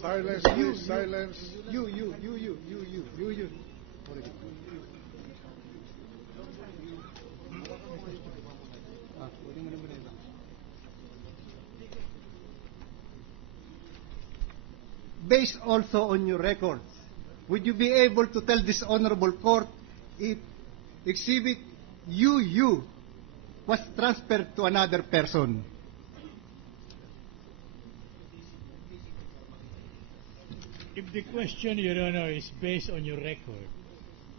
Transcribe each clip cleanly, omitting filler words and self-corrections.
Silence, please, silence. You. Based also on your records, would you be able to tell this honorable court if exhibit UU was transferred to another person? If the question, Your Honor, is based on your record,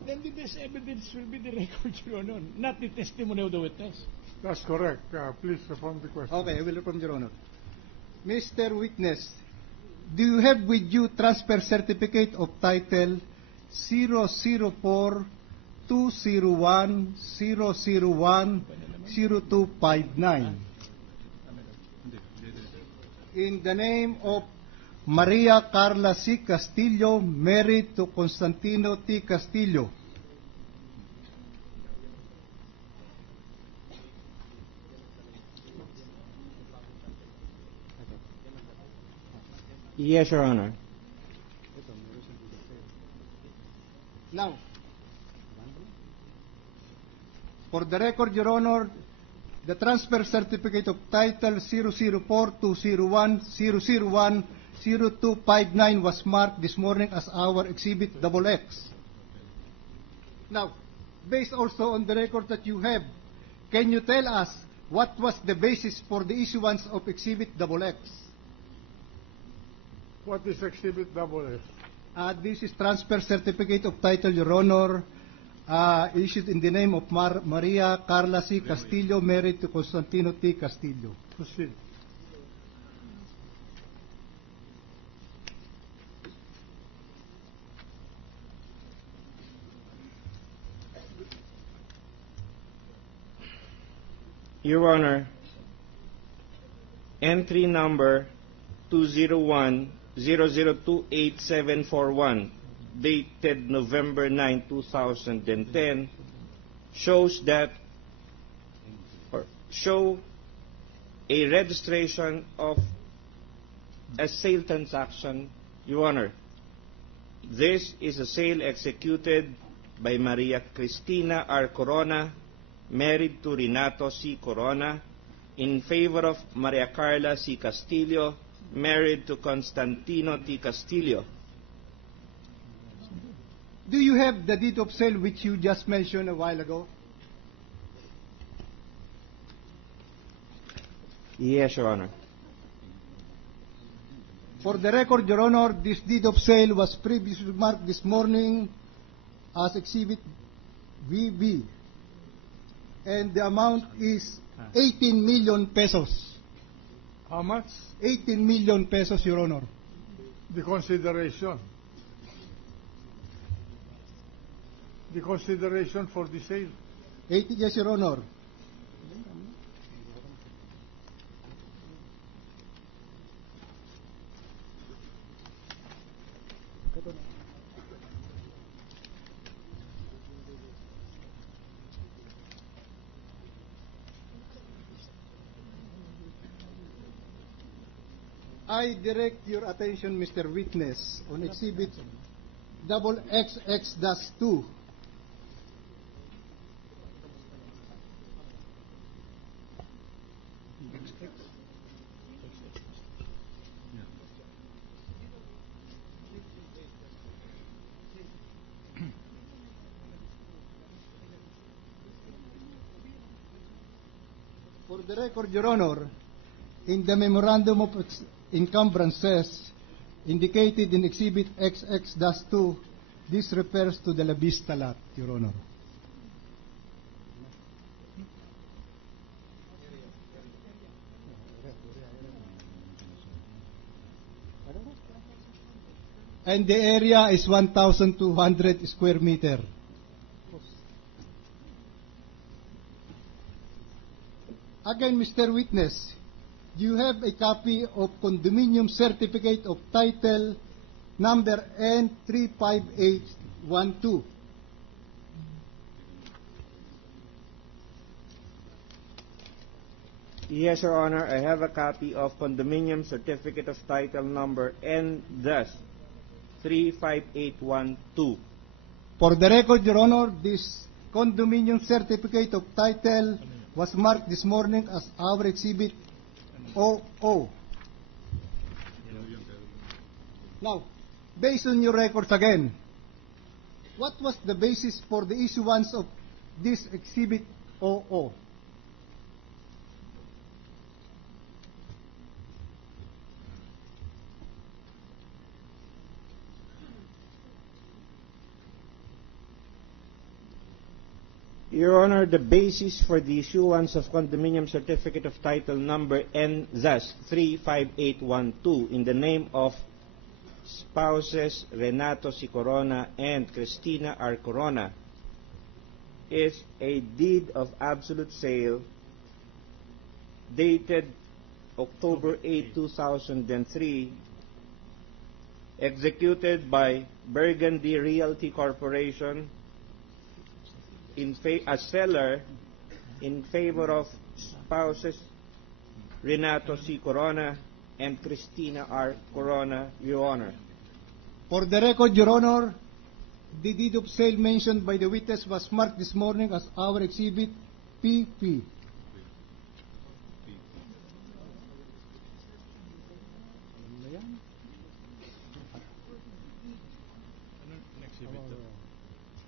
then the best evidence will be the record, Your Honor, not the testimony of the witness. That's correct. Please reform the question. Okay, I will reform, Your Honor. Mr. Witness, do you have with you transfer certificate of title 004-201-001-0259 in the name of Maria Carla C. Castillo, married to Constantino T. Castillo? Yes, Your Honor. Now, for the record, Your Honor, the transfer certificate of title 004-201-001-0259 was marked this morning as our exhibit XX. Now, based also on the record that you have, can you tell us what was the basis for the issuance of exhibit XX? What is exhibit XX? This is transfer certificate of title, Your Honor, issued in the name of Maria Carla C. Castillo, married to Constantino T. Castillo. Proceed. Your Honor, entry number 201-0028-741, dated November 9, 2010, shows a registration of a sale transaction, Your Honor. This is a sale executed by Maria Cristina R. Corona, married to Renato C. Corona, in favor of Maria Carla C. Castillo, married to Constantino T. Castillo. Do you have the deed of sale which you just mentioned a while ago? Yes, Your Honor. For the record, Your Honor, this deed of sale was previously marked this morning as exhibit VB, and the amount is 18 million pesos. How much? 18 million pesos, Your Honor. The consideration. The consideration for the sale. 80, yes, Your Honor. I direct your attention, Mr. Witness, on exhibit XXX-2. For the record, Your Honor, in the memorandum of encumbrances indicated in exhibit XX-2, this refers to the La Vista lot, Your Honor. and the area is 1,200 square meter. Again, Mr. Witness, do you have a copy of condominium certificate of title number N35812? Yes, Your Honor, I have a copy of condominium certificate of title number N-35812. For the record, Your Honor, this condominium certificate of title was marked this morning as our exhibit OO. Now, based on your records again, what was the basis for the issuance of this exhibit OO? Your Honor, the basis for the issuance of condominium certificate of title number N-35812 in the name of spouses Renato C. Corona and Cristina R. Corona is a deed of absolute sale dated October 8, 2003, executed by Burgundy Realty Corporation as seller in favor of spouses Renato C. Corona and Cristina R. Corona, Your Honor. For the record, Your Honor, the deed of sale mentioned by the witness was marked this morning as our exhibit PP.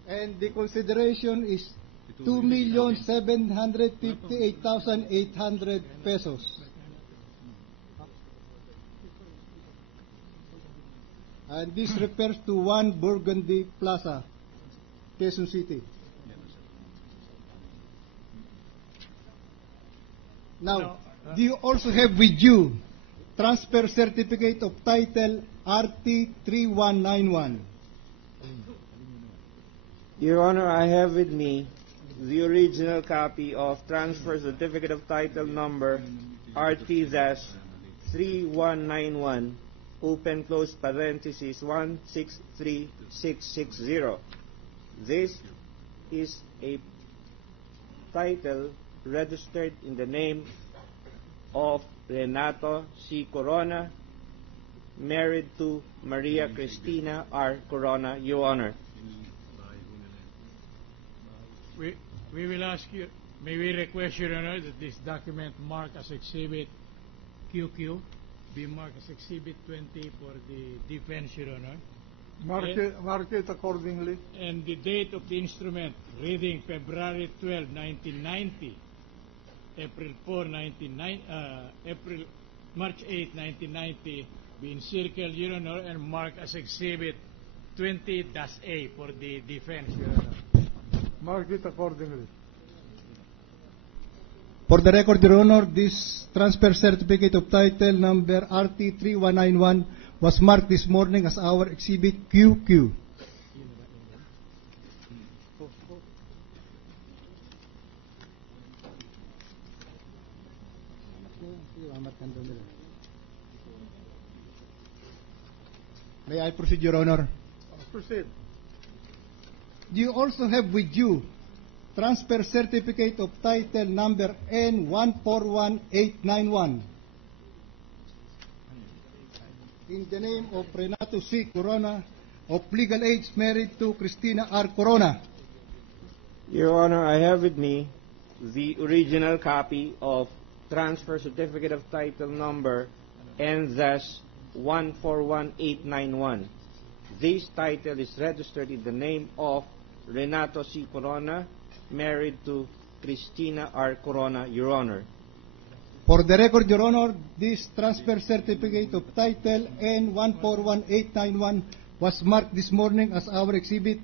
And the consideration is 2,758,800 pesos. And this refers to 1 Burgundy Plaza, Quezon City. Now, do you also have with you transfer certificate of title RT3191? Your Honor, I have with me the original copy of transfer certificate of title number RT-3191, open close parenthesis 163660. This is a title registered in the name of Renato C. Corona, married to Maria Cristina R. Corona, Your Honor. We will ask you, may we request, Your Honor, that this document marked as Exhibit QQ be marked as Exhibit 20 for the defense, Your Honor. Mark it accordingly. And the date of the instrument, reading February 12, 1990, March 8, 1990, be encircled, Your Honor, and marked as Exhibit 20-A for the defense, Your Honor. Mark it accordingly. For the record, Your Honor, this transfer certificate of title number RT3191 was marked this morning as our exhibit QQ. May I proceed, Your Honor? Proceed. Do you also have with you transfer certificate of title number N141891 in the name of Renato C. Corona, of legal age, married to Cristina R. Corona? Your Honor, I have with me the original copy of transfer certificate of title number N-141891. This title is registered in the name of Renato C. Corona, married to Cristina R. Corona, Your Honor. For the record, Your Honor, this transfer certificate of title N141891 was marked this morning as our exhibit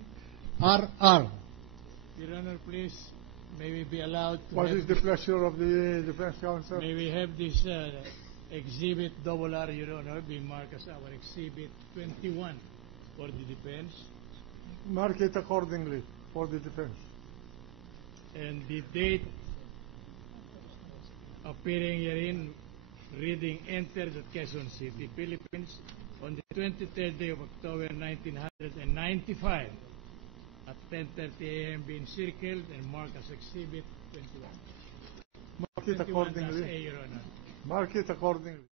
RR. Your Honor, please, may we be allowed to What is the pleasure of the defense counsel? may we have this exhibit RR, Your Honor, be marked as our exhibit 21 for the defense. Mark it accordingly for the defense. And the date appearing herein, reading entered at Quezon City, Philippines, on the 23rd day of October 1995 at 10:30 a.m. being circled and marked as Exhibit 21. Mark it 21 accordingly. A, Your Honor. Mark it accordingly.